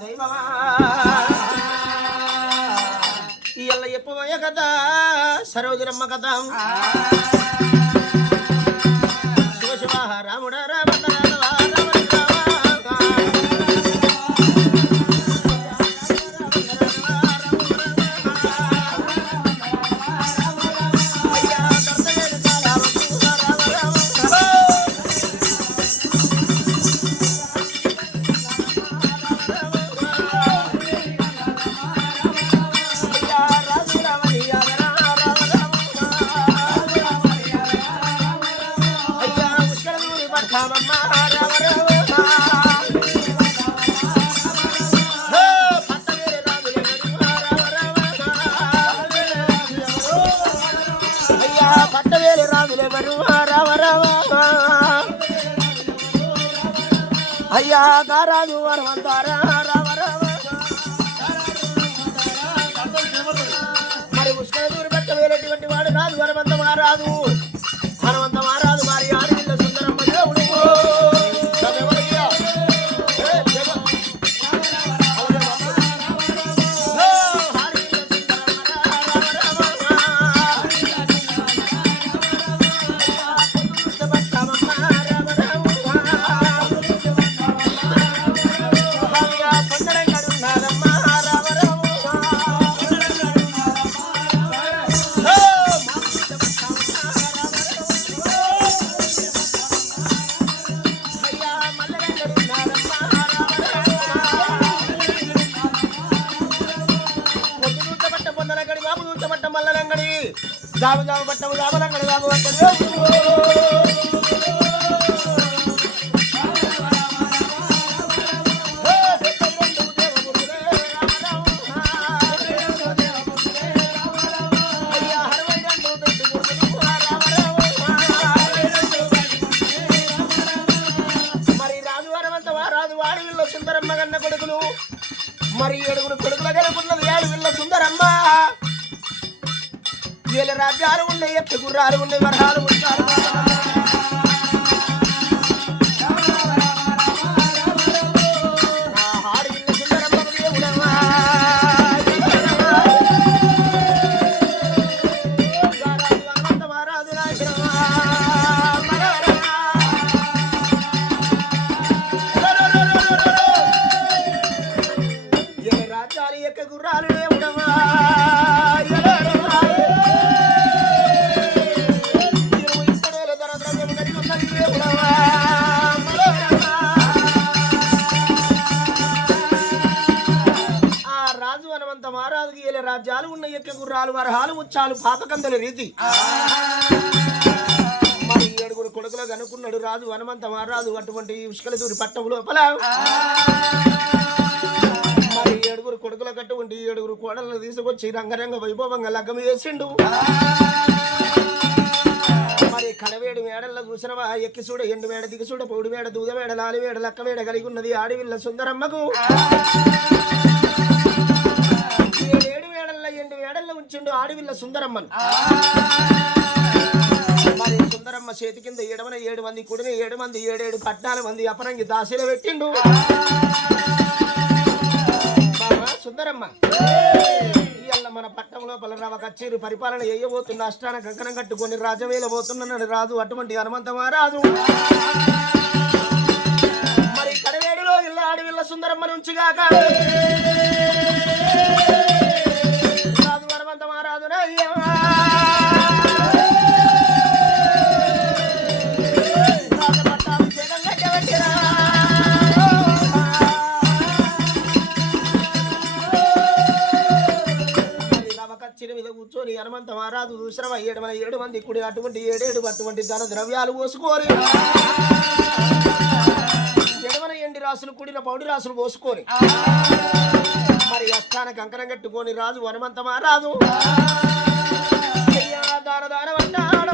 దైవమా ఇయ్యాల చెప్పబోయే కథ సరోజరమ్మ కథ. శివ శివ రాముడ రామణ పట్టవేలు రాములే అయ్యా గారాజు వరమంతారా మరి పుష్కర దూరి పట్టవేలటువంటి వాడు రాజు వరమంత మారాదు హనుమంత మారాదు మరి ఆడపిల్ల సుందరమ్మ దేవుడు జాబు జాబు పట్టము జాబలంగడి జాబు పట్టదు మరి రాజు వరమంత రాజు వాడి విల్ల సుందరమ్మ కన్న కొడుకులు మరి 7 కొడుకుల గనుకున్నది 7 విల్ల సుందరమ్మ. 7 రాజ్యాలు ఉన్నాయి, 8 గుర్రాలు ఉన్నాయి, వరహాలు ఉంటారు. రాజ్యాలు ఎక్క గుర్రాలు లేవుడమా మహారాజుకి 7 రాజ్యాలు ఉన్న ఎక్క గుర్రాలు వరహాలు ఉచ్చాలు పాపకందల రీతి. మరి 7 కొడుకులు కనుక్కున్నాడు రాజు హనుమంత మహారాజు అటువంటి ఉష్కలదూరి పట్టం లోపల. మరి 7 కొడుకుల కట్టుకుంటే 7 కోడలను తీసుకొచ్చి రంగరంగ వైభవంగా లగ్గం చేసిండు. మరి కడవేడు మేడల్లో చూసినవా ఎక్కి చూడ ఎండు మేడ దిగి చూడ పౌడి మేడ దూద మేడ లాలి మేడ లక్క మేడ కలిగి ఉన్నది ఆడివిల్ల సుందరమ్మకు. 7 మేడల్లో 8 మేడల్లో ఉంచిండు ఆడివిల్ల సుందరమ్మను. మరి సుందరమ్మ చేతి కింద 7 మంది కుడిని 7 మంది 7 పట్టాల మంది అపరంగి దాసిలో పెట్టిండు. సుందరమ్మ ఇయ్యాల మన పట్టం లోపల రవ కచ్చేరు పరిపాలన చేయబోతున్న అష్టాన కంకణం కట్టుకొని రాజవేల పోతున్నాడు రాజు అటువంటి హనుమంత మహారాజు. మరి కడవేడిలో ఇల్ల ఆడివిల్ల సుందరమ్మ నుంచిగాక రాజు హనుమంత మహారాజు మీద కూర్చొని హనుమంత మహారాజు చూసినవా 7 మంది కుడి అటువంటి 7 అటువంటి ధన ద్రవ్యాలు పోసుకోని ఎడమన ఎండి రాసులు కుడిన పౌడి రాసులు పోసుకోని మరి అస్థాన కంకణం కట్టుకొని రాజు హనుమంత మహారాజు దాన దాన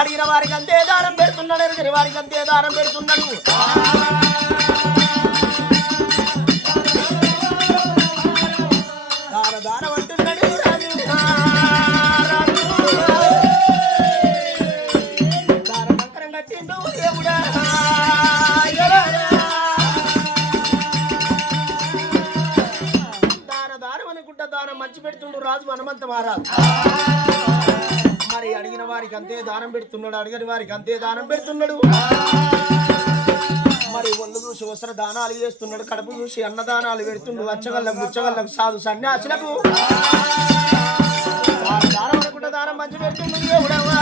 అడిగిన వారికి అంతే దానం పెడుతున్నాడు ఎరుగని వారికి అంతే దానం పెడుతున్నాడు దానం అంటున్నాడు దానం కంకరం కట్టిండు దేవుడా దానం అనుకుంటా దానం మంచి పెడుతుండు రాజు హనుమంత మహారాజు మరి అడిగిన వారికి అంతే దానం పెడుతున్నాడు అడిగిన వారికి అంతే దానం పెడుతున్నాడు మరి ఒళ్ళు చూసి వస్త్ర దానాలు చేస్తున్నాడు కడుపు చూసి అన్నదానాలు పెడుతుండు వచ్చగళ్ళకు గుచ్చగళ్ళకు సాధు సన్యాసులకు దానం అనుకుంటే దానం మంచి పెడుతుండు దేవుడవా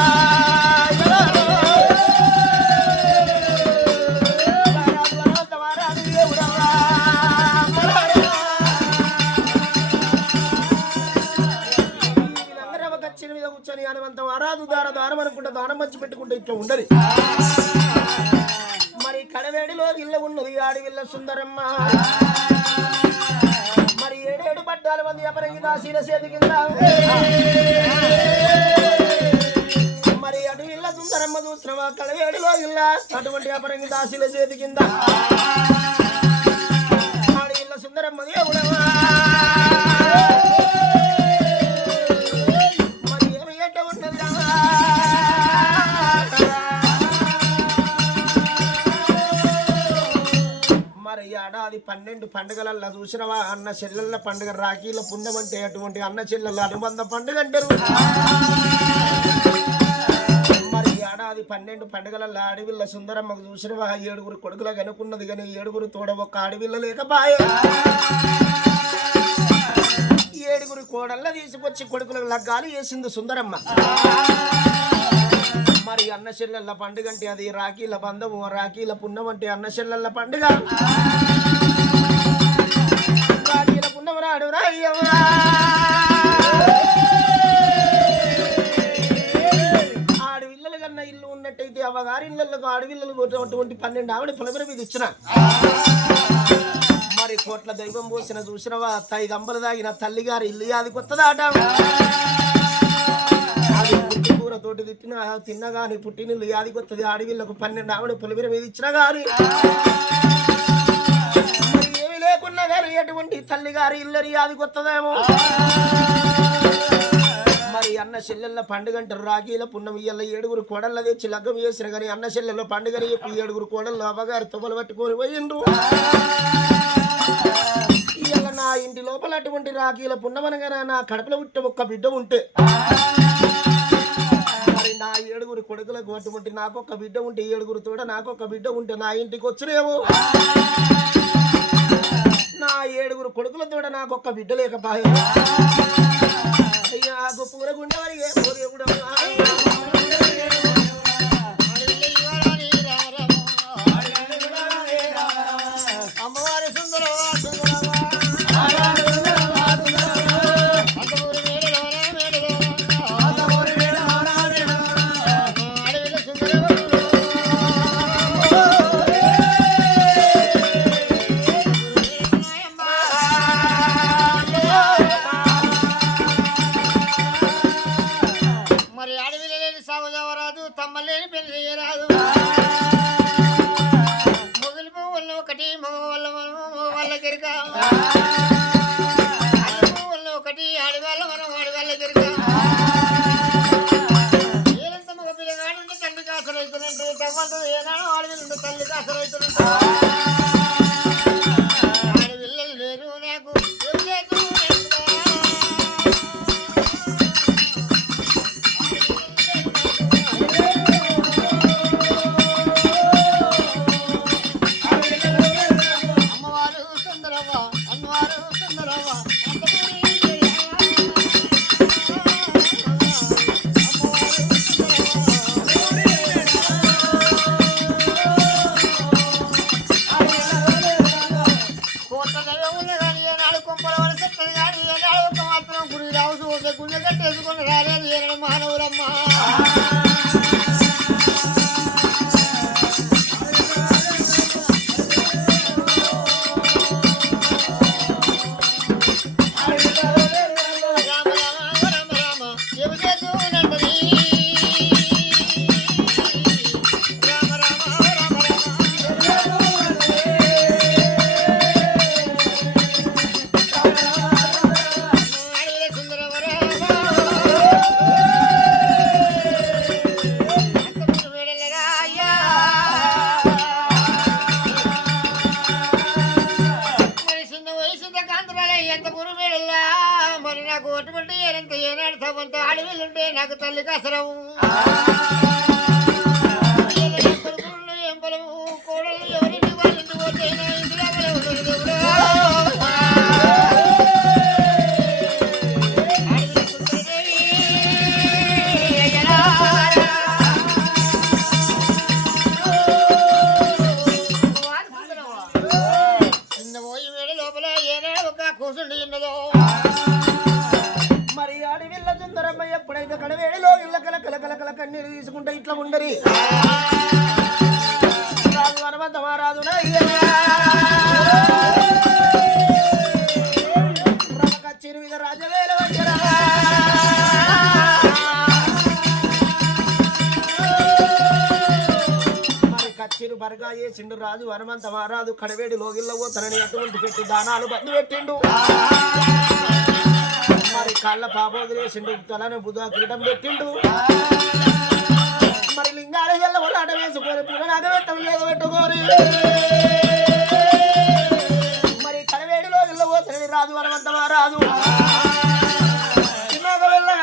కూర్చొని హనుమంత మహారాజు దానం అనుకుంటే దానం మంచి పెట్టుకుంటే ఇట్లా ఉండదు మరి కడవేడిలో ఇళ్ళ ఉన్నది ఆడివిల్ల సుందరమ్మ మరి 7 పడ్డాల మంది అపరంగి దాసీల చేతి కింద మరి అడవిల్ల సుందరమ్మ చూసినవా కడవేడిలో ఇళ్ళ అటువంటి అపరంగి దాసీల చేతి కింద ఆడివిల్ల సుందరమ్మ దేవుడవా ఏడాది 12 పండుగలల్లో చూసినవా అన్న చెల్లెళ్ళ పండుగ రాఖీల పుణ్యం అంటే అటువంటి అన్న చెల్లెళ్ళ అనుబంధ పండుగ అంటారు మరి ఏడాది 12 పండుగలల్లో ఆడవిల్ల సుందరమ్మకు చూసినవా 7 కొడుకులు కనుక్కున్నది కానీ 7 తోడ ఒక్క ఆడవిల్ల లేకపాయే 7 కోడళ్ళ తీసుకొచ్చి కొడుకులకు లగ్గాలు వేసింది సుందరమ్మ మరి అన్న చెల్లెళ్ళ పండుగ అంటే అది రాఖీల బంధము రాఖీల పుణ్యం అంటే అన్న చెల్లెళ్ళ పండుగ రాఖీల పుణ్యం రాడు ఆడవిల్లలు కన్నా ఇల్లు ఉన్నట్టయితే అవ్వగారి ఇళ్ళకు ఆడవిల్లలు అటువంటి 12 ఆవిడ పొలబెర మీద ఇచ్చిన మరి కోట్ల దైవం పోసిన చూసినవా 5 అంబలు దాగిన తల్లిగారి ఇల్లు అది కొత్తదాట తోటి తిన్నా గాని పుట్టినిల్లు యాదికి వస్తుంది ఆడవిళ్ళకు 12 ఆవిడ పొలిబిర మీద ఇచ్చినా గాని ఏమి లేకున్నా గాని ఎటువంటి తల్లి గారి ఇల్లరి యాదికి వస్తుందేమో మరి అన్న చెల్లెళ్ళ పండుగ అంటారు రాఖీల పుణ్యం ఇయ్యాల 7 కోడళ్ళ తెచ్చి లగ్గం చేసిన కానీ అన్న చెల్లెళ్ళ పండుగని చెప్పి 7 కోడళ్ళు అవ్వగారు తొవ్వలు పట్టుకొని పోయిండ్రు ఇవాళ నా ఇంటి లోపల అటువంటి రాఖీల పుణ్యమనగా నా కడుపులో పుట్టే ఒక్క బిడ్డ ఉంటే నా 7 కొడుకులకు అటువంటి నాకొక్క బిడ్డ ఉంటే 7 తోడ నాకొక్క బిడ్డ ఉంటే నా ఇంటికి వచ్చినేమో నా 7 కొడుకుల తోడ నాకొక్క బిడ్డ లేకపాయ అయ్యా గొప్ప గుండె వారి అమ్మవారి సుందరవా అంత గురుమేడల్లా మరి నాకు అటువంటి ఏనంత ఏనాడు తవ్వంత అడవిలుంటే నాకు తల్లి కసరవు కొడుకులు ఏం బలము కోడలు ఎవరింటి వాళ్ళింటి పోతే ఇంటిలో కూర్చుండి ఉన్నదో మరి అడవిల్ల సుందరమ్మ ఎప్పుడైతే కడవేడిలో ఇళ్ళ కల కన్నీరు తీసుకుంటే ఇట్లా ఉండరి రాజు హనుమంతమా రాజు కచ్చేరు మీద రాజవేల వచ్చరా మరి కచ్చేరు బరగా చేసిండు రాజు హనుమంతమా రాజు కడవేడి లోగిల్లో తనని అటువంటి పెట్టి దానాలు బంధు పెట్టిండు మరి కళ్ళ పాపోదిలేసిండు తలని బుధ కిరీటం పెట్టిండు మరి లింగాల ఎల్ల ఆట వేసుకొని పునరాగవేత్తం లేదు పెట్టుకోని మరి కడవేడిలో వెళ్ళబోతుంది రాజు హనుమంతమా రాజు వెళ్ళగా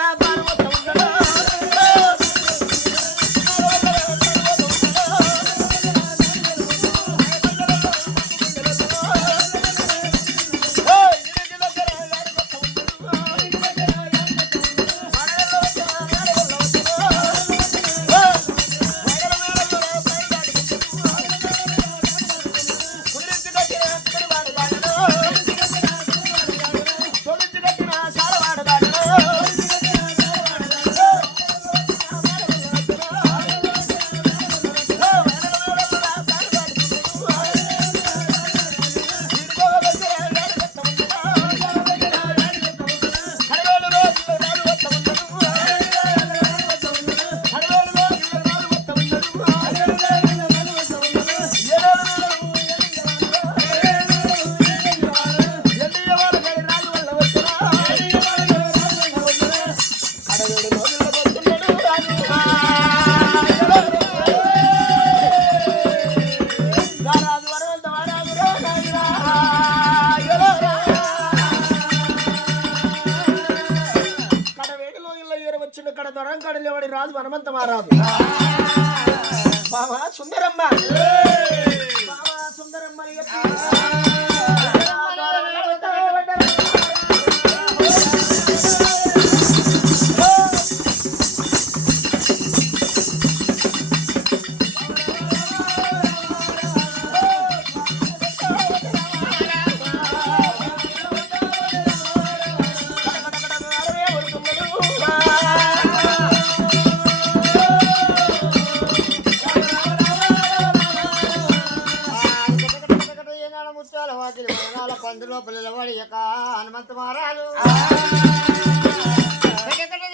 రాజు హనుమంతమా రాజు బాబా సుందరమ్మ బాబా సుందరమ్మ పందులో పిల్లల వాడి యొక్క హనుమంత మహారాజు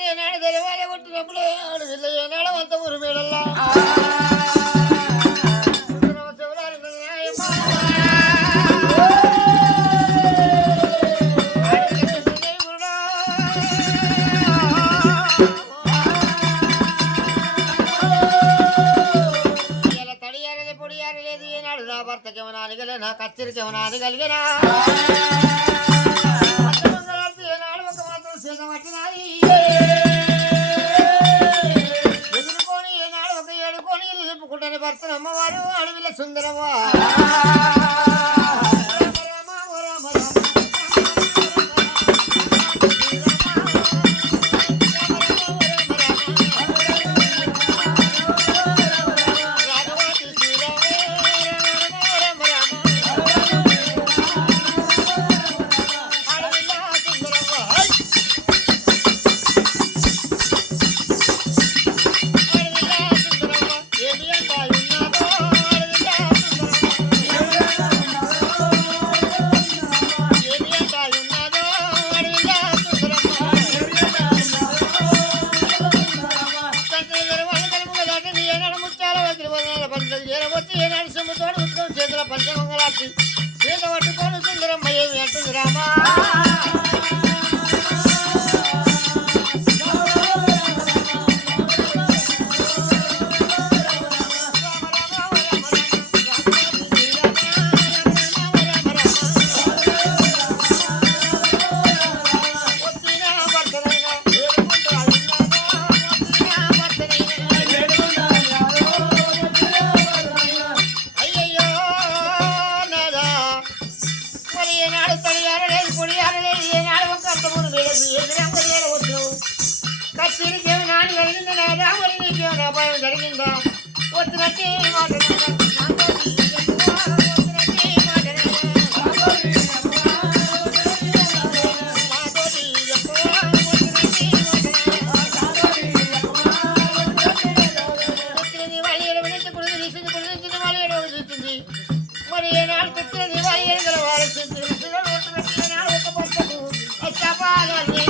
ఏనాడు తెలివాలి కొట్టినప్పుడు ఏనాడు అంత ఉరిమేడల్లా భర్తకేమన్నా అనిగలే నా కచ్చరికేమన్నా అనిగలిగినా ఏనాడు ఒక మాత్రం సీత పట్టినాయి ఎదుర్కొని ఏనాడు ఒక ఏడుకొని ఇల్లు చెప్పుకుంటాను భర్తను అమ్మవారు అడవిల సుందరమ్మా కత్తిరి జీవనాన్ని కలిగింది నాదా మరి నీ జీవన అపాయం జరిగిందా వచ్చినట్టే మరి ఏనాడు తెచ్చిన దివాళీ గల వారు ఒక పక్కకు అచ్చపాలని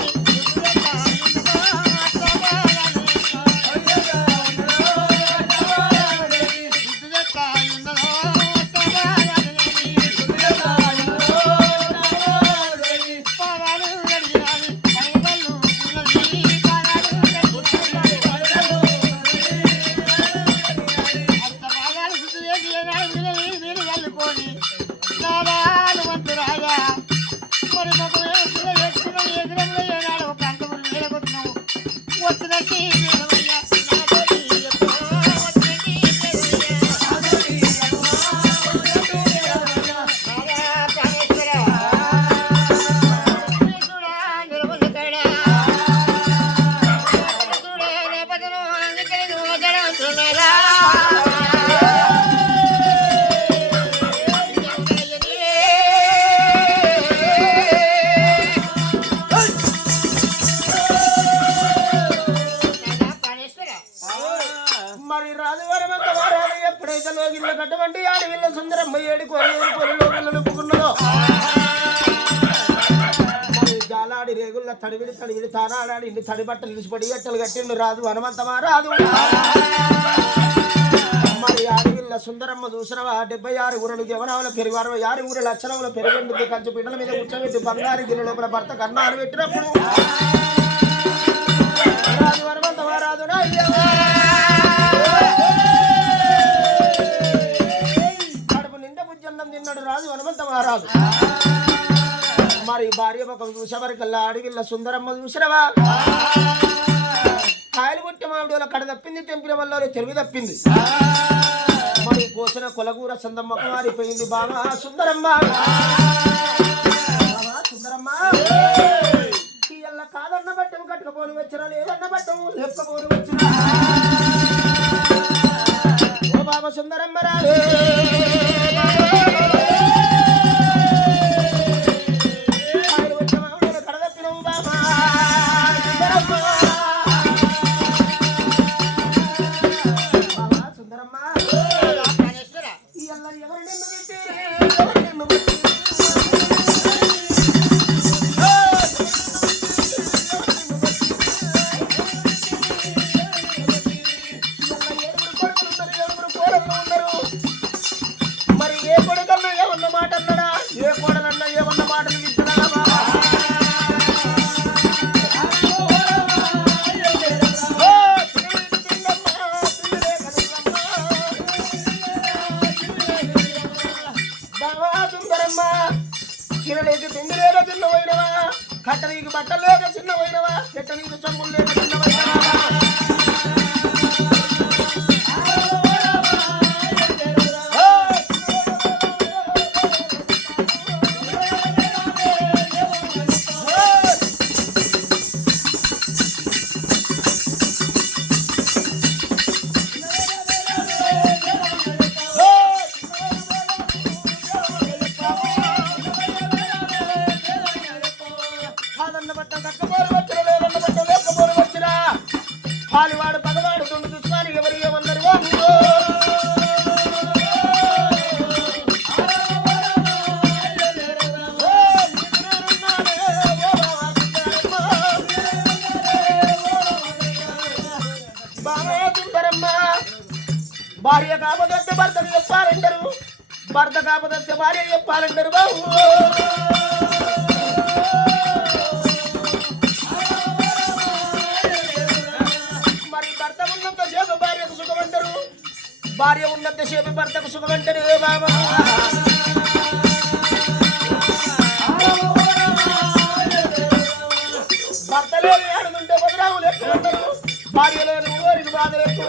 మరి రాజువారమంత వారాలు ఎప్పుడైతే లోగిళ్ళ కట్టమంటే ఆడవిల్ల సుందరమ్మ ఏడుకొని లోగిళ్ళ నింపుకున్నదో మరి జాలాడి రేగుళ్ళ తడివిడి తానాడాడి ఇంటి తడి బట్టలు విడిచిపడి ఎట్టలు కట్టిండు రాజు హనుమంతమా రాజు మరి ఆడవిల్ల సుందరమ్మ చూసినవా 76 ఊరలు జవనాల పెరుగు 66 ఊరల లక్షణముల పెరుగెందుకు కంచు పిల్లల మీద కూర్చోబెట్టి బంగారు గిన్నె లోపల భర్త కన్నాలు పెట్టినప్పుడు రాజు హనుమంతమా రాజు తిన్నాడు రాజు హనుమంత మహారాజు మరి భార్య ముఖం చూసేవరకల్లా అడవిల్ల సుందరమ్మ చూసినవా కాయలు కొట్టి మామిడిలో కడ తప్పింది తెంపిన వల్ల తెరుగు తప్పింది మరి కోసిన కొలగూర సందమ్మ మారిపోయింది బాబా సుందరమ్మ సుందరమ్మ ఇళ్ళ కాదన్న బట్టం కట్టుకపోని వచ్చినా లేదన్న బట్టం లేకపోని వచ్చినా ఓ బాబా సుందరమ్మ రాలే కట్ట నీకు బట్టలు లేక చిన్న పోయినవా చెట్ట నీకు చంపులు లేక చిన్న పాలివాడు పగవాడు తుండు చూసుకొని ఎవరు ఏమన్నారు భార్య కాకపోతే భర్తను చెప్పాలంటారు భర్త కాకపోతే భార్య చెప్పాలంటారు బాబు భార్య ఉన్నంత సేపు భర్తకు సుఖమంటారు బాబా భర్త లేని ఆడుతుంటే బదరాములు ఎక్కువ భార్య లేని ఊరికి బాధలు ఎక్కువ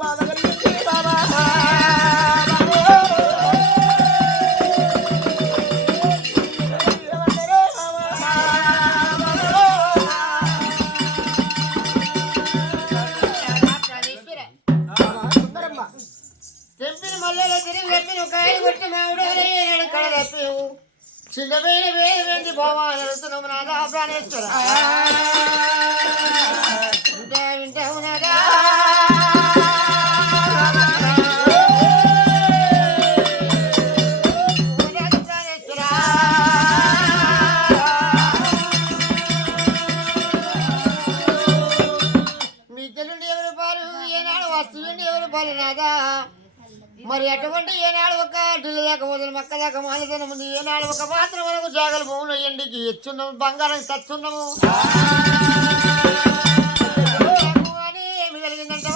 బాధ కలిగింది బాబా తెంపిన మల్లెలో తిరిగి తెప్పిన కాయలు కొట్టి మామిడి కళ తప్పివు చిన్న వేడి వేడి వెండి భవాన్ని అడుగుతున్నాము నాదా ప్రాణేశ్వర వింటా వింటావు నాదా నాదా మరి అటువంటి ఏనాడు ఒక ఢిల్లీ దాకా మొదలు మక్క దాకా మాలతనం ఉంది ఏనాడు ఒక మాత్రం మనకు జాగల భూములు ఎండికి ఎచ్చున్నాము బంగారం తచ్చున్నాము అని ఏమి కలిగిందంట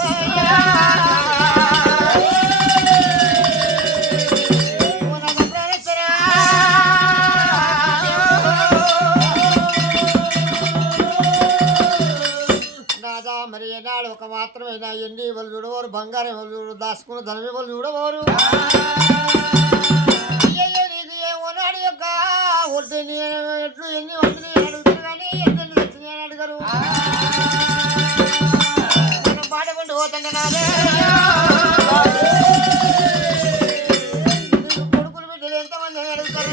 మరి ఏనాడు ఒక మాత్రమైనా ఎండి వాళ్ళు చూడవారు బంగారం వాళ్ళు చూడు దాచుకున్న ధనమే వాళ్ళు చూడవారు అయ్యయ్యో నీకు ఏమోనాడు యొక్క ఒడ్డు ఎట్లు ఎన్ని వంటలు అడుగుతారు కానీ ఎన్ని తెచ్చిన అడగరు మనం పాడకుండా పోతాం నాదే నీకు కొడుకులు బిడ్డలు ఎంతమంది అని అడుగుతారు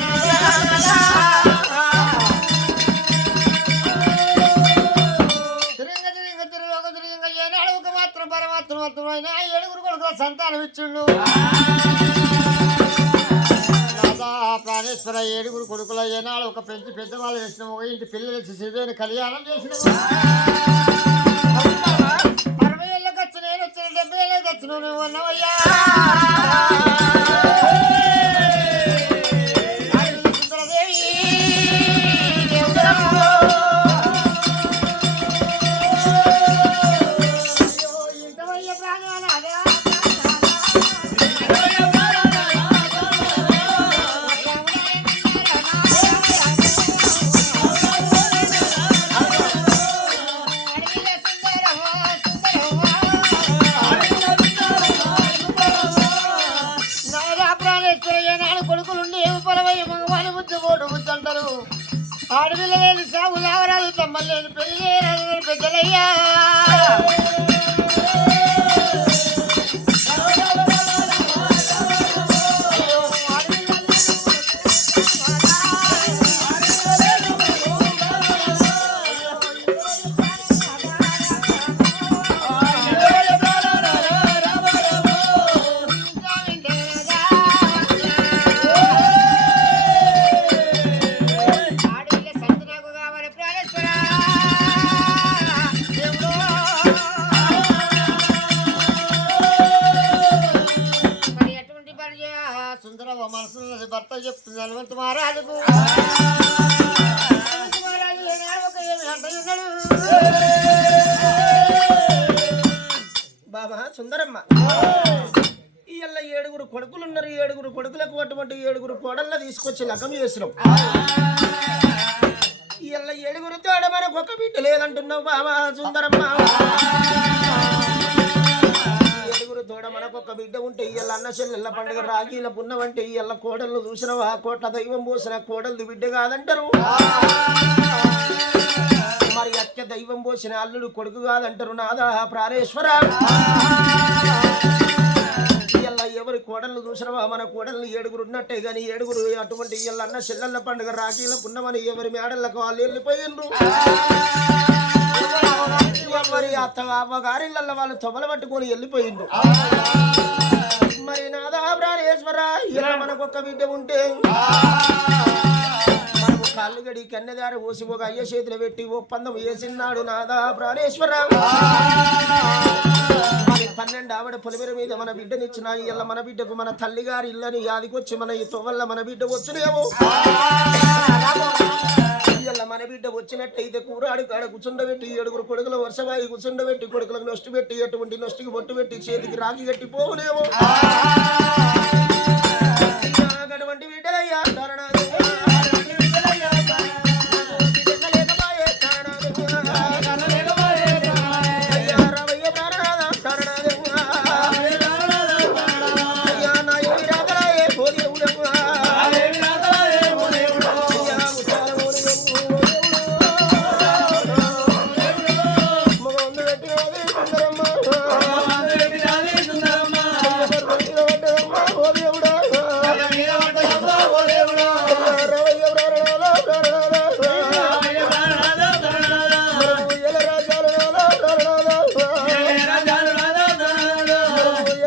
పరమాత్మ ఏడుగురు కొడుకుల సంతానం ఇచ్చిండు ప్రాణేశ్వర ఏడుగురు కొడుకుల ఏనాడు ఒక పెంచి పెద్దవాళ్ళు వేసినాము ఒక ఇంటి పిల్లలు వచ్చి సిద్ధమైన కళ్యాణం చేసినాము 60 ఏళ్ళకి వచ్చి నేను వచ్చిన 70 ఏళ్ళకి వచ్చి నువ్వు ఉన్నావయ్యా సుందరదేవి ఆడపిల్ల లేని సాగు లావరాలు తమ్మలు లేని పెళ్లి పెద్దలయ్యా మనసు భర్త చెప్తుంది హనుమంతు మహారాజుకు మహారాజు ఒక ఏమి అంటున్నాడు బాబా సుందరమ్మ ఇళ్ళ 7 కొడుకులు ఉన్నారు 7 కొడుకులకు అటువంటి 7 కోడళ్ళ తీసుకొచ్చి లగ్గం చేసినాం ఇళ్ళ 7 తోడ మనకు ఒక బిడ్డ లేదంటున్నావు బాబా సుందరమ్మ 7 తోడ మనకు ఒక బిడ్డ ఉంటే ఇళ్ళ అన్న చెల్లెళ్ళ పండుగ రాగీల పున్నవంటే ఇళ్ళ కోడళ్ళు చూసినావు ఆ కోట్ల దైవం పోసిన కోడలు బిడ్డ కాదంటారు మరి అక్క దైవం పోసిన అల్లుడు కొడుకు కాదంటారు నాదా ప్రాణేశ్వర ఇళ్ళ ఎవరి కోడళ్ళు చూసినవా మన కోడళ్ళు 7 ఉన్నట్టే గాని 7 అటువంటి ఇళ్ళ అన్న చెల్లెళ్ళ పండుగ రాఖీల పున్నమని ఎవరి మేడలకు వాళ్ళు వెళ్ళిపోయిండ్రు మరి అమ్మగారిళ్ళ వాళ్ళు తొమల పట్టుకొని వెళ్ళిపోయిండ్రు మరి నాదా ప్రాణేశ్వర ఇలా మనకొక్క బిడ్డ ఉంటే మనకు కాళ్ళు గడి కన్నెదారి పోసి ఒక అయ్య చేతులు పెట్టి ఒప్పందం వేసినాడు నాదా ప్రాణేశ్వర 12 ఆవిడ పొలిమేర మీద మన బిడ్డనిచ్చిన ఇళ్ళ మన బిడ్డకు మన తల్లి గారి ఇళ్ళని యాదికొచ్చి మన ఈ తొవ్వల్ల మన బిడ్డ వచ్చినేమో ఇళ్ళ మన బిడ్డ వచ్చినట్టయితే కూరాడు కాడ కూర్చుండబెట్టి 7 కొడుకుల వర్షమాయి కూర్చుండబెట్టి కొడుకులకు నొష్టి పెట్టి ఎటువంటి నొష్టికి బొట్టు పెట్టి చేతికి రాగి కట్టి పోవునేమో అటువంటి బిడ్డలయ్యా దేవుడా మీద పడ్డదమ్మా ఓ దేవుడా రవయ్య ప్రాణనాథ ప్రాణనాథ ఎల రాజాల నాథ ప్రాణనాథ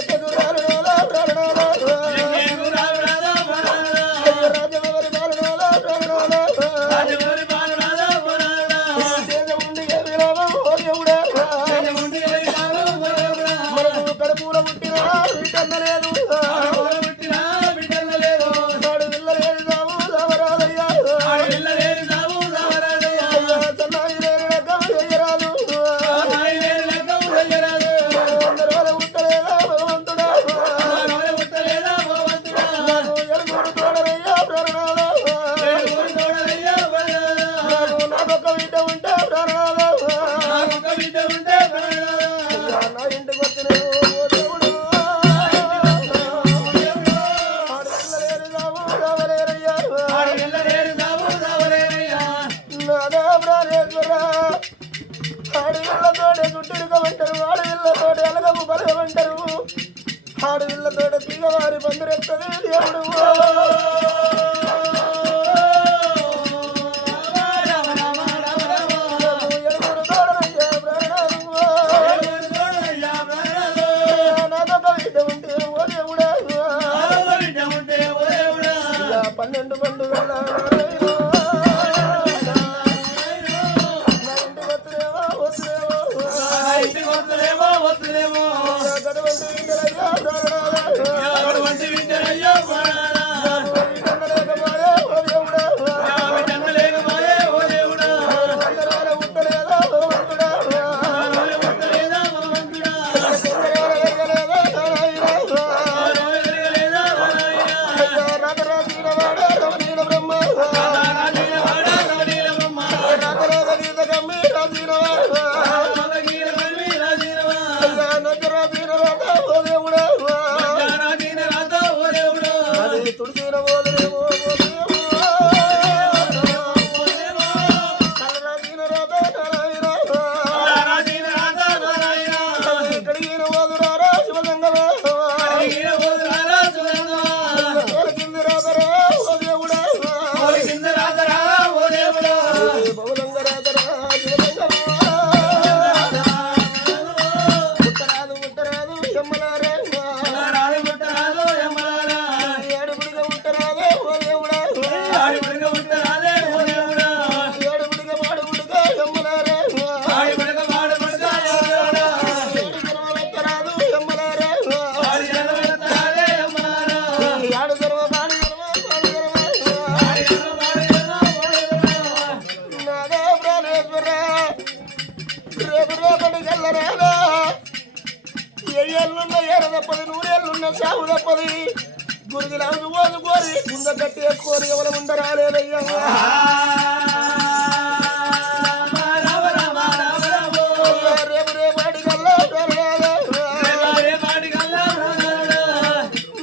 ఎక్క దూరాల నాథ ప్రాణనాథ రాజమగరి బాలనాథ ప్రాణనాథ దేశముండి ఏమి రావో ఓ దేవుడా మనకు కడుపులో పుట్టిన బిడ్డన్నలేదు నాడు విల్లలేని సాము సావరాదయ్యా సన్నాయి లేని రకం ఎయ్యరాదు అందరూ ఉత్తరేదా భగవంతుడా నాకు ఎడుగురు తోడరయ్యా ప్రాణనాథ నాకు నాకొక్క బిడ్డ ఉంటే ప్రాణనాథ నా ఇంటికి వచ్చిన ఓ దేవుడు ఆడు విల్లలేని సాము సావలేరయ్యా నాదా ప్రాణేశ్వర ఆడవిళ్ళతోటే చుట్టూరుకోమంటారు ఆడవిళ్ళతోటి అలగము బలగమంటారు ఆడవిళ్ళతోటి తీగవారి బంధురెత్తది దేవుడు ఎడుగురు తోడరయ్యా ప్రాణనాథు నాదొక బిడ్డ ఉంటే ఓ దేవుడా 12 పండుగల నా ఇంటికి వస్తులేవో గడవంటి వింటలయ్యా ప్రాణనాథ నాకు వింటలేకపోయే ఓ దేవుడా అందరాల ఉట్టలేదా భగవంతుడా చంద్రాల వెయ్యలేదా రాగరాజీన వాడ రమణీన బ్రహ్మ రాగరాగ గీత కమ్మి రాజీన నగరాజీన రాధ ఓ దేవుడా అది తుడిసిన ఓదరేమో ఓ దేవుడా కలరాజీన రాధ నారాయణ కడిగిన ఓదురారా శివగంగవా కింది రాధరా ఓ దేవుడా బహుళంగ రాధరా శివగంగవా ఉత్తరాదు ఎమ్మలారా ఏడుగుడిగా ఉత్తరాదే ఓ దేవుడా ఏడుగుడిగా మాడుగుడిగా ఎమ్మలారా ఏడు జన్మ ఉత్తరాదు ఎమ్మలారా ఏడు జన్మ పాడు నాదే ప్రాణేశ్వర రేపటి కల్లరాదా ఏళ్ళున్న ఏర తప్పది 100 ఏళ్ళున్న సాగు తప్పది గురికి రాజు పోదు కోరి గుంద కట్టి వేసుకోరి ఎవరు ఉండరాలేదయ్యా రేపు రేపాటి కల్లా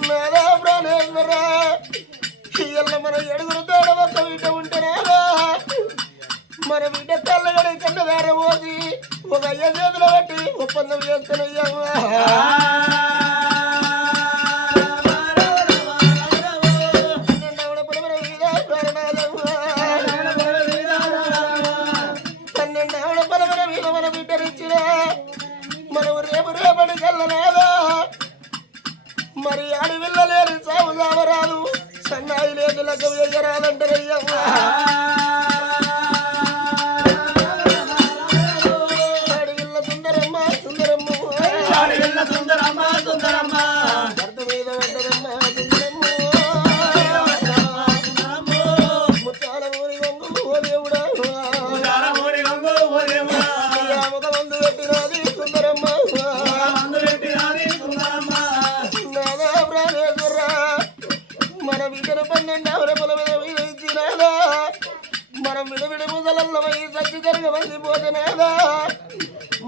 నాదా ప్రాణేశ్వర ఇయ్యల్ల మన ఎడుగురు తోడ ఒక్క బిడ్డ ఉంటేనేదా మన బిడ్డ కళ్ళగడి కన్నదార పోసి ఒక అయ్య చేతులు బట్టి ఒప్పందం చేస్తున్నాయ్యా పన్నెండావిడ పలవర మీద మన బిడ్డనిచ్చిన మనం రేపటి కల్లనేదా మరి అడవిల్లలేని సాగు సావరాదు సన్నాయి లేదు లగ్గం ఎయ్యరాదంటారయ్యా సుందరమ్మ భర్త మీద పడ్డదమ్మ సుందరమ్మ ముత్తాల ఊరి వంగు ఓ దేవుడా ముఖ మందు పెట్టినది సుందరమ్మ నాదా ప్రాణేశ్వర మన బిడ్డను 12 పొల మీద ఇచ్చినాదా మనం విడవిడి ముదలల్లమై సచ్చి జరగవలసి పోతున్నాదా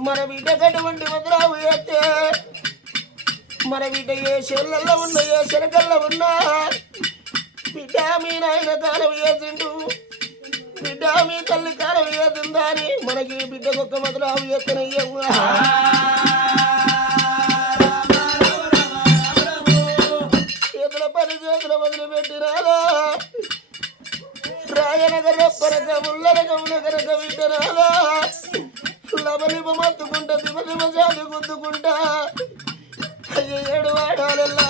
మన బిడ్డ కటువంటి ముద్రావు ఎత్తే మన బిడ్డ ఏ చెల్లెల్లో ఉన్న ఏ చెరకల్లో ఉన్నా బిడ్డ మీ నాయన కాలం వేసిండు బిడ్డ మీ తల్లి కాలం వేసిందా అని మనకి బిడ్డకొక్క ముద్రావు ఎత్తనయ్యమ్మా చేతుల వదిలిపెట్టినారా రాయనగర పరక ముల్లనగ నగరక వింటరాదా లబలిప మత్తుకుంటా దిమ జాతి గుద్దుకుంటా అయ్యో ఏడు వాడాలల్లా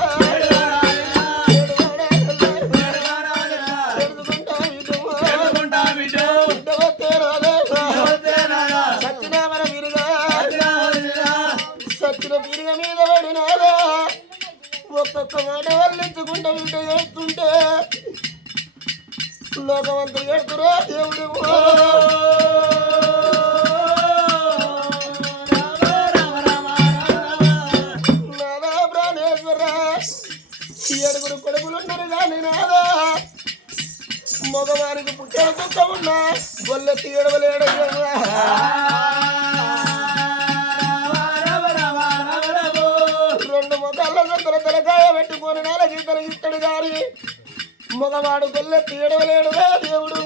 సచ్చిన పిరిగ మీద పడినారా ఒక్కొక్క మాట వల్లించుకుంటా వింట చేస్తుంటే లోకమంతా ఏడుతురా దేవుడు నాదా ప్రాణేశ్వర ఏడుగురు కొడుకులున్నారు కానీ నాదా మగవారికి పుట్టిన దుఃఖమున్నా గొల్లెత్తి ఏడవలేడు రెండు మొగాళ్ళ సంతల తలకాయ పెట్టుకొని నాలుగు తొలగిస్తాడు గారి మగవాడు గొల్లెత్తి ఏడవలేడుగా దేవుడు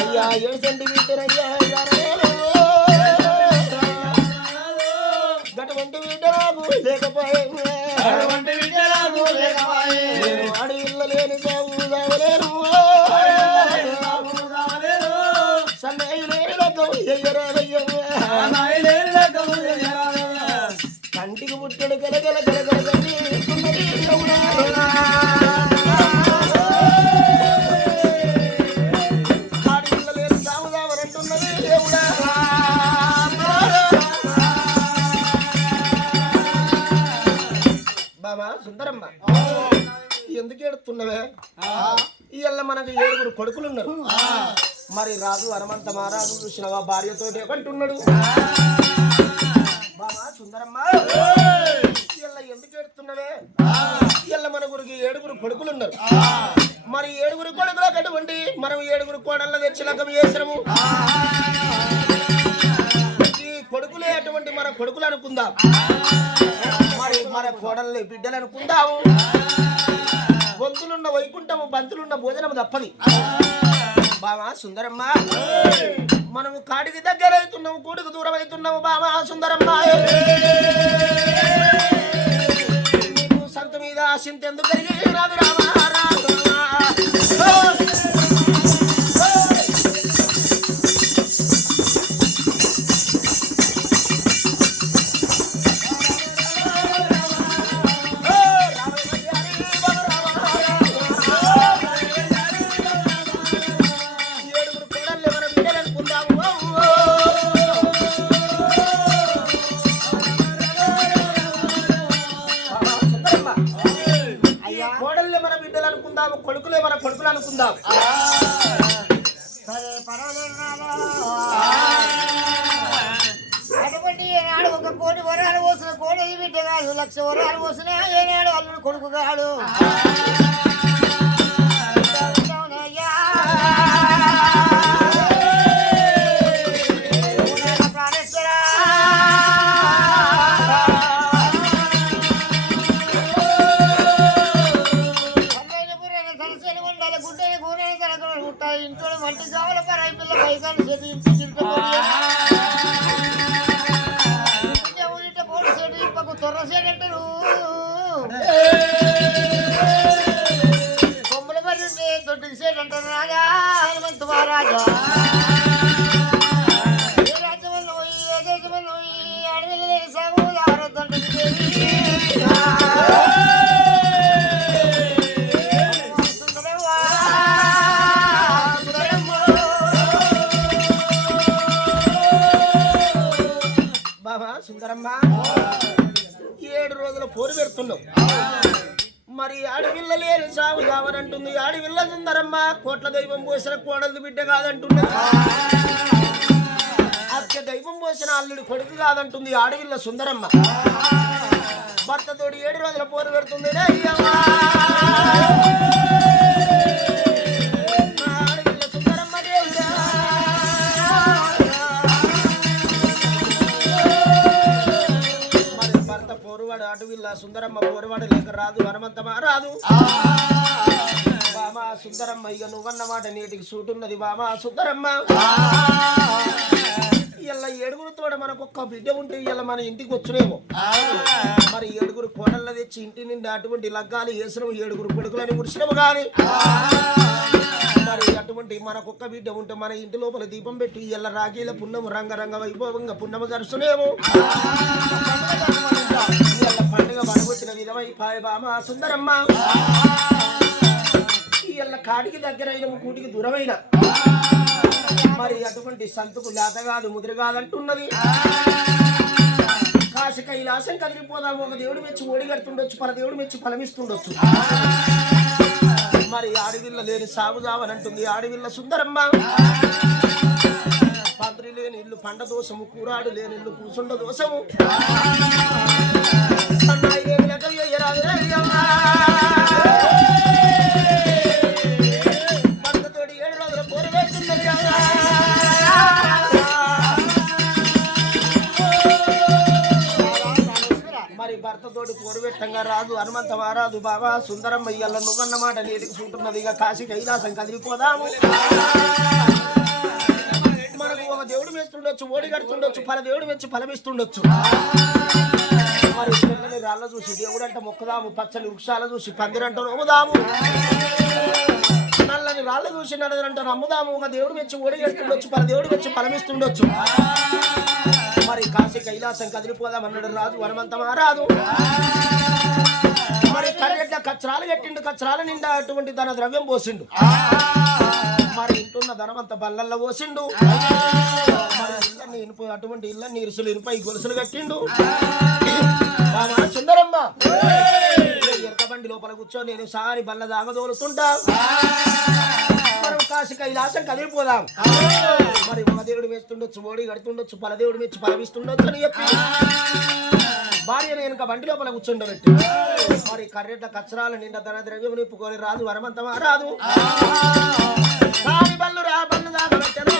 అయ్యా 7 సెంటీమీటర్ అయ్యా గటువంటి వీటరాకు లేకపోయే వాడు ఇళ్ళ లేని సాగు సాగలేరు సన్నాయి లేని రకం ఎయ్యరాదయ్యమ్మ కంటికి పుట్టడు కలగల కలగల వాడి ఇళ్ళ లేని సాగు సాగరంటున్నది దేవుడా బాబా సుందరమ్మ ఎందుకు ఏడుతున్నవే ఇవాళ మనకు 7 కొడుకులు ఉన్నారు మరి రాజు హనుమంత మహారాజు చూసినవా భార్యతో ఏమంటున్నాడు బాబా సుందరమ్మ ఇవాళ ఎందుకు ఏడుతున్నవే ఇవాళ మన గురికి 7 కొడుకులు ఉన్నారు మరి 7 కొడుకుల కటువంటి మనం 7 కోడళ్ళ తెచ్చిలకం చేసినము ఈ కొడుకులే అటువంటి మన కొడుకులు అనుకుందాం మరి మన కోడల్ని బిడ్డలు అనుకుందాము వంతులున్న వైకుంఠము బంతులున్న భోజనము తప్పది బామా సుందరమ్మ మనము కాడికి దగ్గర అవుతున్నాము కూడికి దూరం అవుతున్నాము బామా సుందరమ్మ నీకు సంత మీద ఆశింత ఎందుకు కలిగి రాదు రామా కొడుకులే మన కొడుకులు అనుకుందాం సరే పర్వాలేదు అటువంటి ఏనాడు 1 కోటి వరాలు పోసిన కోడి బిడ్డ కాదు 1,00,000 వరాలు పోసిన ఏనాడు అల్లుడు కొడుకు కాడు ఇంట్లో మట్టి కావాల పరాయి పిల్ల పైకాలు చేతి ఇంటి పోటీ సెట్ ఇంపకు తొర్ర సెట్ అంటారు కొమ్మల పడి ఉంటే దొడ్డికి సెట్ అంటారు రాజా హనుమంత మహారాజా ఏ రాజ్యం వల్ల పోయి ఏ దేశం వల్ల పోయి అడవిలో సాగు ఆరద్దంటే సుందరమ్మ 7 రోజుల పోరు పెడుతున్నావు మరి ఆడపిల్ల లేని సాగు కావనంటుంది ఆడపిల్ల సుందరమ్మ కోట్ల దైవం పోసిన కోడలు బిడ్డ కాదంటున్నది అత్య దైవం పోసిన అల్లుడి కొడుకు కాదంటుంది ఆడపిల్ల సుందరమ్మ భర్తతోటి 7 రోజుల పోరు పెడుతుంది ఆడపిల్ల సుందరమ్మ దేవుడా పోరువాడు అడవిల్ల సుందరమ్మ పోరువాడు లేక రాదు హనుమంత రాదు బామా సుందరమ్మ ఇక నువ్వన్న మాట నీటికి సూటున్నది బామా సుందరమ్మ ఇలా ఏడుగురు తోడ మనకు ఒక్క బిడ్డ ఉంటే ఇలా మన ఇంటికి వచ్చునేమో మరి ఏడుగురు కోడళ్ళ తెచ్చి ఇంటి నిండా అటువంటి లగ్గాలు వేసినాము ఏడుగురు కొడుకులని ముడిసినాము కానీ మరి అటువంటి మనకొక్క బిడ్డ ఉంటే మన ఇంటి లోపల దీపం పెట్టి ఇలా రాగీల పున్నము రంగరంగ వైభవంగా పున్నము జరుస్తున్నాము పండుగ పడగొచ్చిన విధమై పాయ బామ సుందరమ్మ ఇలా కాడికి దగ్గరైన కూటికి దూరమైన మరి అటువంటి సంతుకు లేత కాదు ముదిరి కాదంటున్నది కాశి కైలాసం కదిలిపోదాము ఒక దేవుడు మెచ్చి ఓడిగడుతుండొచ్చు పర దేవుడు మెచ్చి ఫలమిస్తుండొచ్చు మరి ఆడవిల్ల లేని సాగు జావనంటుంది ఆడవిల్ల సుందరమ్మ పంత్రి లేని ఇల్లు పండ దోషము కూరాడు లేని ఇల్లు కూసుండ దోషము భర్తతోటి 7 రోజుల పోరు వేస్తున్నది మరి భర్తతోటి పోరువెట్టంగా రాదు హనుమంత మారాదు బాబా సుందరమ్మ ఇయ్యాల నువ్వన్నమాట నీటికి చూంటున్నది ఇక కాశీ కైలాసం కదిలిపోదాము మనకు ఒక దేవుడు మెచ్చుండొచ్చు ఓడి కడుతుండొచ్చు పల దేవుడు మెచ్చి ఫలమిస్తుండొచ్చు మరి పిల్లని రాళ్ళ చూసి దేవుడు అంట మొక్కుదాము పచ్చని వృక్షాల చూసి పందిరంట నమ్ముదాము నల్లని రాళ్ళ చూసి నడదంట నమ్ముదాము ఒక దేవుడు మెచ్చి ఓడి కడుతుండొచ్చు పల దేవుడు మెచ్చి ఫలమిస్తుండొచ్చు మరి కాశీ కైలాసం కదిలిపోదామన్నాడు రాజు హనుమంత మారాదు మరి కర్రెట్ల కచ్చరాలు కట్టిండు కచ్చరాల నిండా అటువంటి ధన ద్రవ్యం పోసిండు మరి ఇంటున్న ధనమంత బల్లల్లో పోసిండు మరి ఇళ్ళని ఇనుపు అటువంటి ఇళ్ళని ఇరుసులు ఇనుపై గొలుసులు కట్టిండు సుందరమ్మ ఎరక బండి లోపల కూర్చో నేను సారి బల్ల దాగదోలుతుంటా మనం కాశీ కైలాసం కదిలిపోదాం మరి మన దేవుడు వేస్తుండొచ్చు ఓడి కడుతుండొచ్చు పల దేవుడు మెచ్చి ఫలమిస్తుండొచ్చు అని చెప్పి భార్యను వెనుక బండి లోపల కూర్చుండబెట్టి మరి కర్రెట్ల కచ్చరాల నిండా ధన ద్రవ్యం నిప్పుకొని రాదు వరమంతమా రాదు బల్లు రా బల్లు దాగబెట్టను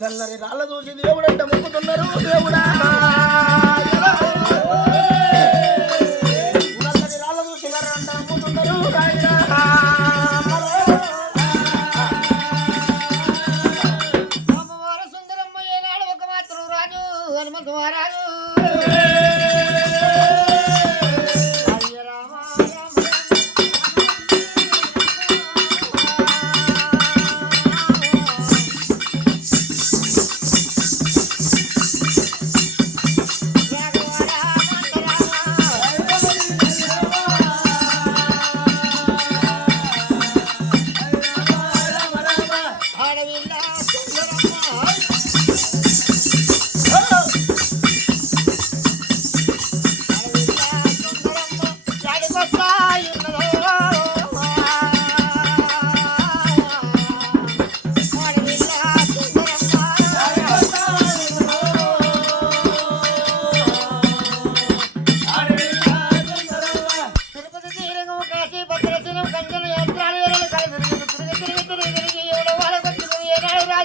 తెల్లని రాళ్ళ చూసి దేవుడంట మొక్కుతున్నారు దేవుడా నల్లని రాళ్ళ చూసి అంట నమ్ముతున్నారు అమ్మవారు సుందరమ్మ ఏనాడు ఒక మాత్రం రాజు హనుమంతు మహారాజు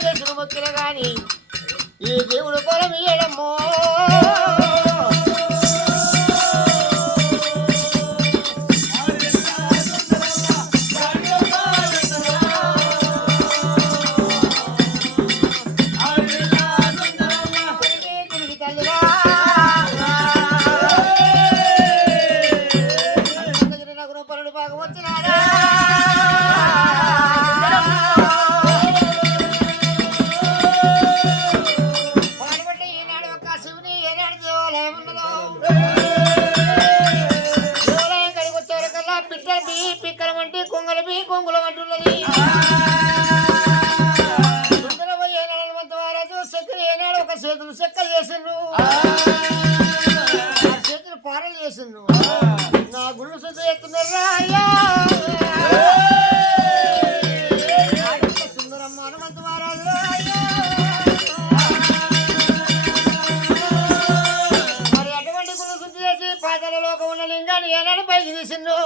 చేసుడు మొక్కిన గాని ఈ దేవుడు పొలం ఇయ్యడమ్మో చేతులు చెక్కలు చేసిండ్రు చేతులు పారలు చేసిండ్రు నా గుళ్ళు శుద్ధ ఎత్తున్నారా అయ్యా సుందరమ్మ హనుమంత మహారాజు అయ్యా మరి అటువంటి గుళ్ళు శుద్ధి చేసి పాతాల లోకం ఉన్న లింగాన్ని ఏనాడు పైకి తీసిండ్రు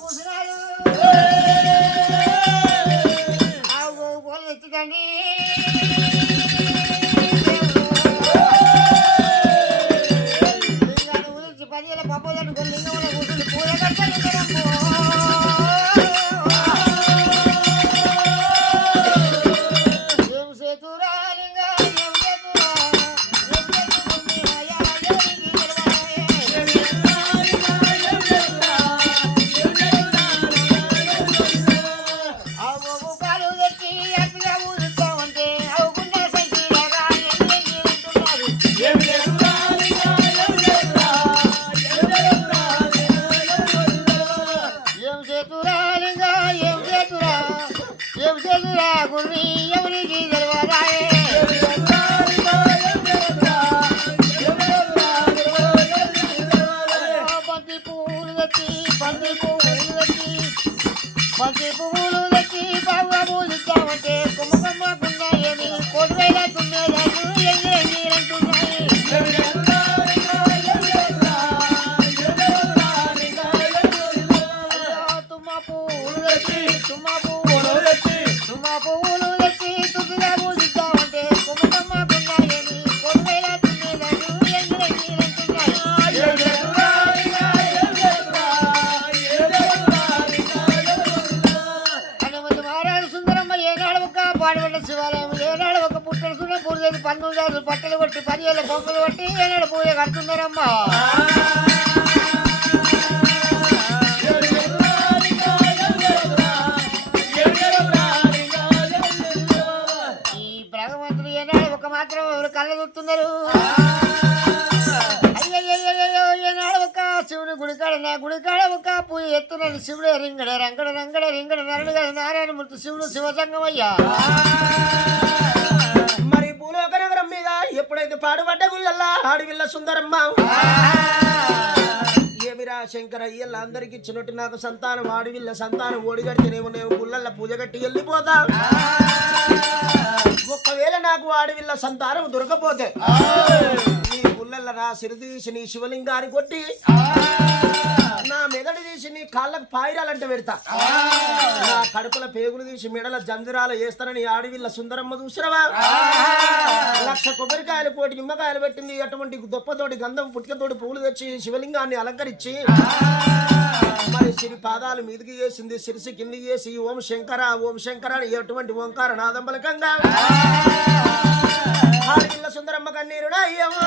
కూర్చున్నాడు పోలు తెచ్చుతండి మంచి పువ్వులు తెచ్చి బాగా పూజిస్తామంటే కుమ్మకమ్మకుండా ఏమి కొడువేలా తుమ్మేదాలు ఎంగిరంటున్నాయి తుమ్మ పువ్వులు తెచ్చి తుమ్మిగా పూజిస్తామంటే కుమ్మకమ్మకుండా ఏమి కొడువేలా తుమ్మేదాలు ఎంగిరంటున్నాయి పాడుబడ్డ శివాలయం ఏనాడు ఒక పుట్టడు సున్న పూర్తి 19 బట్టలు కొట్టి 10 ఏళ్ళ బొమ్మలు కొట్టి ఏనాడు పూజ కడుతున్నారమ్మా ఈ భగవంతుడు ఏనాడు ఒక మాత్రం ఎవరు కళ్ళ చూస్తున్నారు అయ్యో ఏనాడు ఒక శివుని గుడికాడ నా గుడికాడ ఒక పూజ ఎత్తున్నది శివుడే రింగడ రంగడ రంగడ రింగడ నరుడు గారు నారాయణమూర్తి శివుడు శివసంగమయ్యా మరి భూలోక నగరం మీద ఎప్పుడైతే పాడుబడ్డ గుళ్ళల్లా ఆడవిల్ల సుందరమ్మ ఏమిరా శంకర ఇయ్యల్ల అందరికి ఇచ్చినట్టు నాకు సంతానం ఆడవిల్ల సంతానం ఓడిగడితేనేమో నేను గుళ్ళల్లో పూజ కట్టి వెళ్ళిపోతా ఒక్కవేళ నాకు ఆడవిల్ల సంతానం దొరకపోతే నీ గుళ్ళల్లో నా సిరిదీసి నీ శివలింగాన్ని కొట్టి నా మెదడు తీసి నీ కాళ్ళకు పాయిరాలంటే పెడతా నా కడుపుల పేగులు తీసి మెడల జంజరాలు వేస్తానని ఆడవిల్ల సుందరమ్మ చూసినవా 1,00,000 కొబ్బరికాయలు పోటీ నిమ్మకాయలు పెట్టింది అటువంటి దొప్పతోటి గంధం పుట్టికతోటి పువ్వులు తెచ్చి శివలింగాన్ని అలంకరించి మరి సిరి పాదాలు మీదికి చేసింది సిరిసి కిందికి చేసి ఓం శంకర అని ఎటువంటి ఓంకార నాదంబలకంగా ఆడవిల్ల సుందరమ్మ కన్నీరుడా అయ్యమ్మా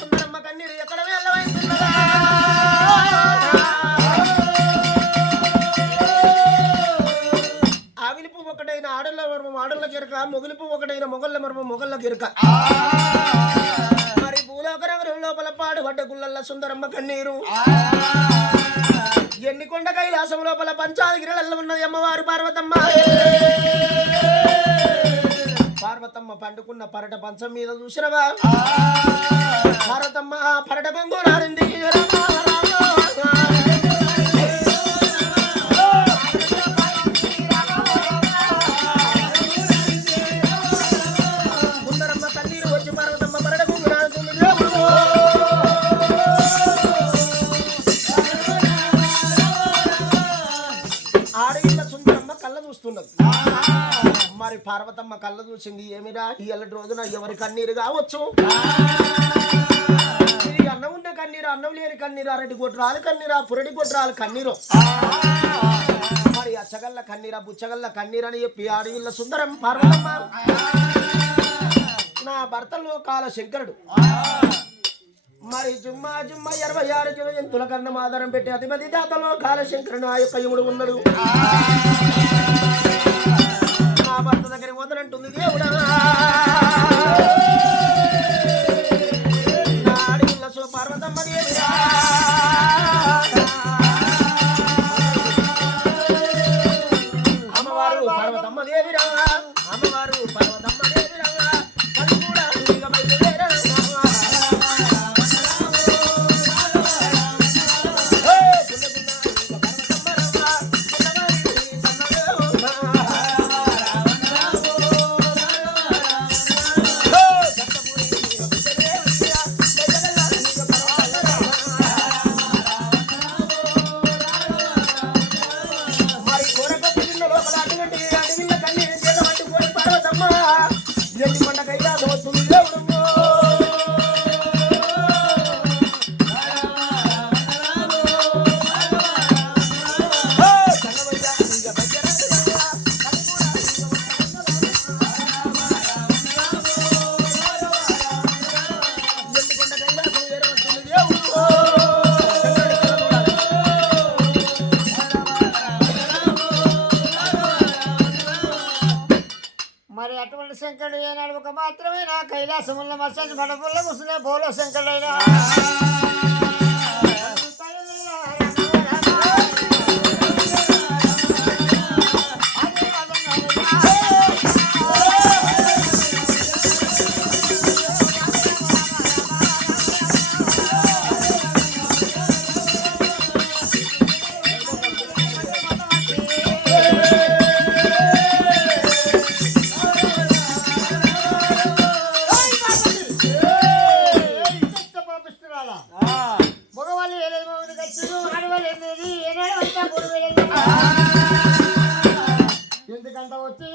సుందరమ్మ కన్నీరు ఎక్కడ వెళ్ళవైతున్నదా ఆవిలిపు ఒకటైన ఆడళ్ళ మర్మం ఆడళ్ళ గిరక మొగులిపు ఒకటైన మొగళ్ళ మర్మం మొగళ్ళ గిరక మరి భూలోక నగరం లోపల పాడుబడ్డ గుళ్ళల్ల సుందరమ్మ కన్నీరు ఎన్ని కొండ కైలాసం లోపల పంచాదిగిరిలో ఉన్నది అమ్మవారు పార్వతమ్మ పండుకున్న పరట పంచం మీద చూసినవా పార్వతమ్మ పరట కొంగు నారింది సుందరమ్మ కన్నీరు వచ్చి పార్వతమ్మ పరట కొంగు నారుతుంది దేవుడు చూస్తున్నది. మరి పార్వతమ్మ కళ్ళ చూసింది. ఏమిరా ఇయ్యాలటి రోజున ఎవరి కన్నీరు కావచ్చు? ఇది అన్నం ఉండే కన్నీరు, అన్నం లేని కన్నీరు, అరటి గొడ్రాలు కన్నీరా, పురటి గొడ్రాలు కన్నీరు, మరి అచ్చగల్ల కన్నీరా, బుచ్చగల్ల కన్నీరు అని చెప్పి అడవిల్ల సుందరం పార్వతమ్మ నా భర్తలో కాల శంకరుడు మరి జుమ్మా 26 జయంతుల కన్నం ఆధారం పెట్టి అతిపతి దాతలో కాలశంకరుడు ఆ యొక్క యముడు ఉన్నాడు. నా భర్త దగ్గర వదలంటుంది దేవుడా. నా అడవిల్ల సో పార్వతమ్మ దేవిరా, అమ్మవారు పార్వతమ్మ దేవిరా, అమ్మవారు పార్వతమ్మ దేవిరా, అది కూడా ఇక బయలుదేరా. మరి అటువంటి శంకరుడు ఏనాడు ఒక మాత్రమే నా కైలాసముల మసాజ్ మడపుల్ల కూర్చునే బోలో శంకరుడైనా మగవాళ్ళు ఏలేదు మమ్మల్ని ఖర్చు ఆడవాళ్ళు ఏంది ఏనాడు అంతా గొడవ ఎందుకంట వచ్చి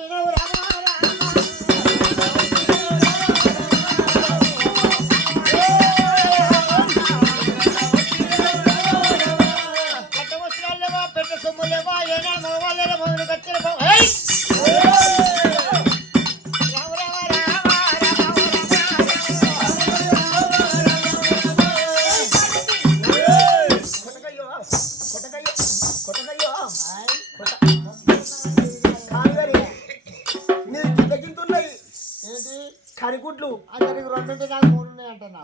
పెద్ద వస్త్రాలు లేవా పెద్ద సొమ్ము లేవా ఏనాడు మగవాళ్ళు మమ్మల్ని ఖర్చు కనిగుడ్లు అందరికి 2 నాకు 3 ఉన్నాయి అంటున్నా.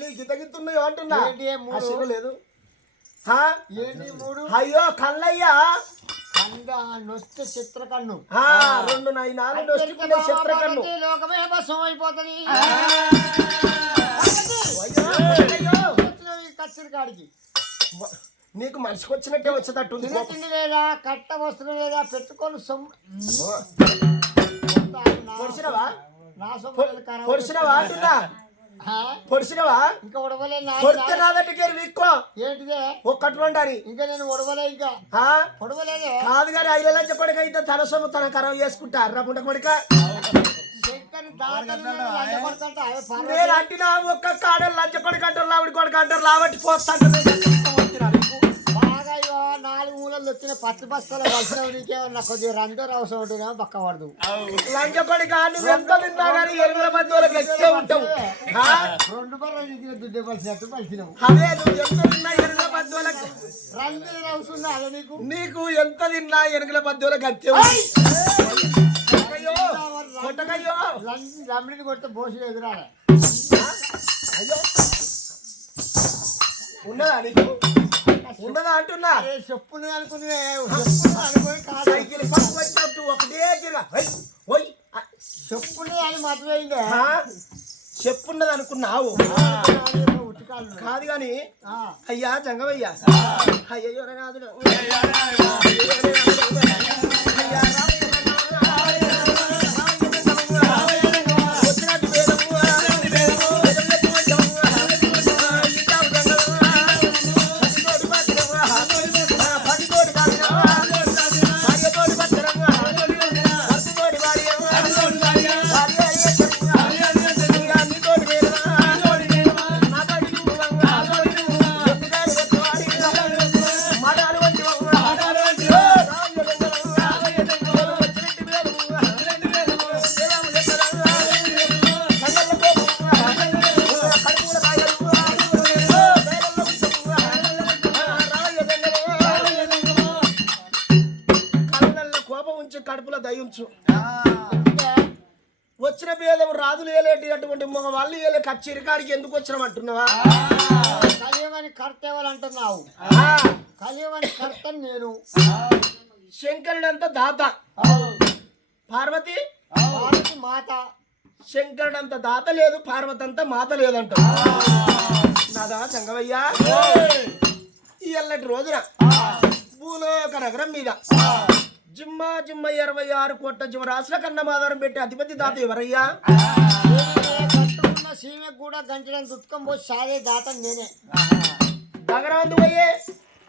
నీ గిద్దగిత్తున్నాయో అంటున్నా. లేదు ఏంటి 3? అయ్యో కళ్ళయ్యా నొస్తే చిత్ర కన్ను 2 నయనాలు నొస్తుకునే చిత్ర కన్ను. లోకమే భస్మం అయిపోతుంది కచ్చిరి కాడికి. నీకు మనిషికి వచ్చినట్టే వచ్చేటట్టుంది. తిండి లేదా కట్ట వస్త్రం లేదా పెట్టుకొని సొమ్ము పొడిచినవా నా సొమ్ము పొడిచినవా అంటున్నా. పొడిచినవా ఇంకా ఉడవలే పొడితే నాదంటే వీక్కో ఏంటిదే ఒక్కటి వండాలి. ఇంకా నేను ఉడవలే ఇంకా పొడవలేదే కాదు కానీ 5 లక్ష కొడుకు అయితే తన సొమ్ము తన ఖరాబ్ చేసుకుంటా అర్రపుంట కొడుక. నేను అంటున్నా ఒక్క కాడలు లంచ కొడుకు అంటారు లావిడి కొడుకు అంటారు లావట్టి పోతాంటారు. బాగా 4 మూలలు వచ్చిన 10 బస్తాలు కలిసిన నీకేమన్నా కొద్దిగా రందరూ అవసరం ఉంటేనేమో పక్క పడదు. లంచ కొడుక నువ్వు ఎంత తిన్నా కానీ 8 మంది వాళ్ళకి వచ్చే ఉంటావు. 2 బర్రెలు నీకు దుడ్డు పలిసినట్టు పలిసినావు. అదే నువ్వు ఎంత తిన్నా 8 మంది వాళ్ళకి రంది అవసరం అదే నీకు ఎంత తిన్నా 8 మంది వాళ్ళకి వచ్చే. రమ్మిడిని కొడితే బోసులు ఎదురాలి. అయ్యో ఉన్నదా నీకు? ఉన్నదా అంటున్నా. చెప్పుని అనుకుని సైకిల్ పక్క వచ్చినట్టు ఒకటే చెప్పుని అని మర్చిపోయిందే. చెప్పున్నది అనుకున్నావు కాదు గాని. అయ్యా జంగమయ్యా అయ్యో నాదుడు కడుపులో దయించు వచ్చిన పేదం రాజులు ఏలేటి అటువంటి మగ వాళ్ళు ఏలే కచ్చిరికాడికి ఎందుకు వచ్చినామంటున్నావా కలియుగని కర్త ఎవరు అంటున్నావు కలియుగని కర్త నేను శంకరుడంత దాత పార్వతి మాత శంకరుడంత దాత లేదు పార్వతి అంత మాత లేదంట నాదా చంగవయ్యా ఇల్లటి రోజున భూలోక నగరం మీద జిమ్మా 26 కోట్ల జీవరాశుల కన్నా ఆధారం పెట్టి అధిపతి దాత ఎవరయ్యా కట్టుకున్న సీమెకు కూడా గంటలను దుఃఖం పోసి సాదే దాత నేనే గగనమందు పోయే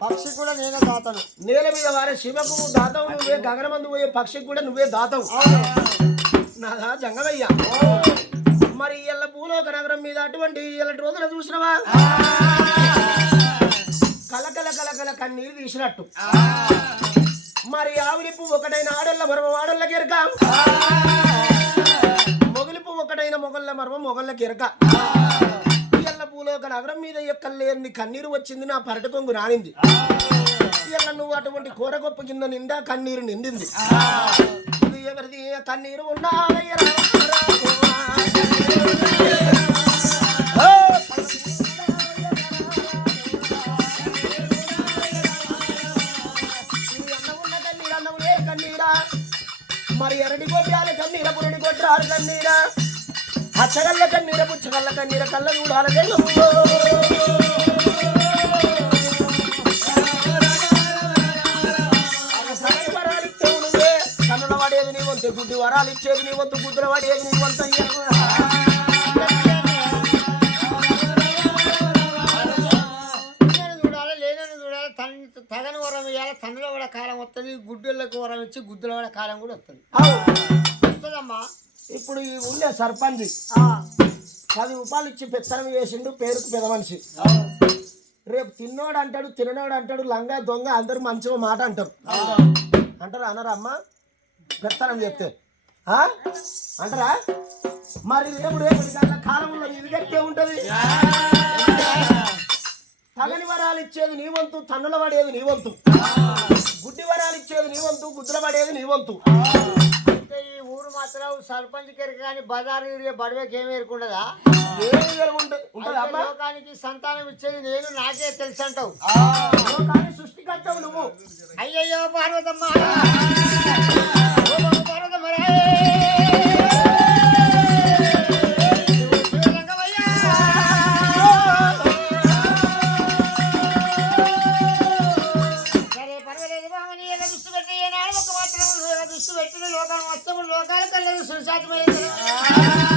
పక్షి కూడా నేనే దాతను నేల మీద వారే శివకు దాతవు నువ్వే గగనమందు పోయే పక్షికి కూడా నువ్వే దాతవు నాదా జంగవయ్యా మరి ఇళ్ళ భూలోక నగరం మీద అటువంటి ఇళ్ళటి రోజున చూసినవా కలకల కలకల కన్నీరు తీసినట్టు మరి ఆవిలి పువ్వు ఒకటైన ఆడళ్ళ మరవ ఆడళ్ళకి ఎరక మొగలి పువ్వు ఒకటైన మొగళ్ళ మరవ మొగళ్ళకి ఎరక ఇళ్ళ భూలోక నగరం మీద ఎక్కలేని కన్నీరు వచ్చింది నా పరట కొంగు రానింది ఇళ్ళ నువ్వు అటువంటి కూర గొప్ప కింద నిండా కన్నీరు నిండింది ఇది ఎవరిది కన్నీరు ఉన్నా మరి ఎరడి కొట్టాలి కన్నీర పురడి కొట్టాలి కన్నీర అచ్చగల్ల కన్నీర పుచ్చగల్ల కన్నీర కళ్ళ చూడాలి వరాలు ఇచ్చేది నువ్వే కన్నుల వాడేది నీ వంతు గుడ్డి వరాలు ఇచ్చేది నీ వంతు గుద్దుల వాడేది నీ వంత తగని వరం ఇవ్వాలి తండ్రిలో కూడా కాలం వస్తుంది గుడ్డలకు వరం ఇచ్చి గుడ్డులో కూడా కాలం కూడా వస్తుంది వస్తుందమ్మా ఇప్పుడు ఈ ఉండే సర్పంచ్ 10 రూపాయలు ఇచ్చి పెత్తనం చేసిండు పేరుకు పెద్ద మనిషి రేపు తిన్నోడు అంటాడు తిననోడు అంటాడు లంగా దొంగ అందరూ మంచిగా మాట అంటారు అంటారా అనరా అమ్మ పెత్తనం చెప్తే అంటారా మరి రేపటి కాలంలో ఇది గట్టే ఉంటది తగని వరాలు ఇచ్చేది నీ వంతు తన్నుల పడేది నీ వంతు గుడ్డి వరాలు ఇచ్చేది నీ వంతు గుద్దుల పడేది నీ వంతు అంటే ఈ ఊరు మాత్రం సర్పంచ్ కెరికి కానీ బజారు బడివేకి ఏమి ఎరుకుండదా లోకానికి సంతానం ఇచ్చేది నేను నాకే తెలుసు అంటావు సృష్టికర్తవు నువ్వు అయ్యయ్యో పార్వతమ్మ పార్వతమ్మ పెట్టిన లోకాలు మొత్తం లోకాల కళ్ళకు సుశాతమైన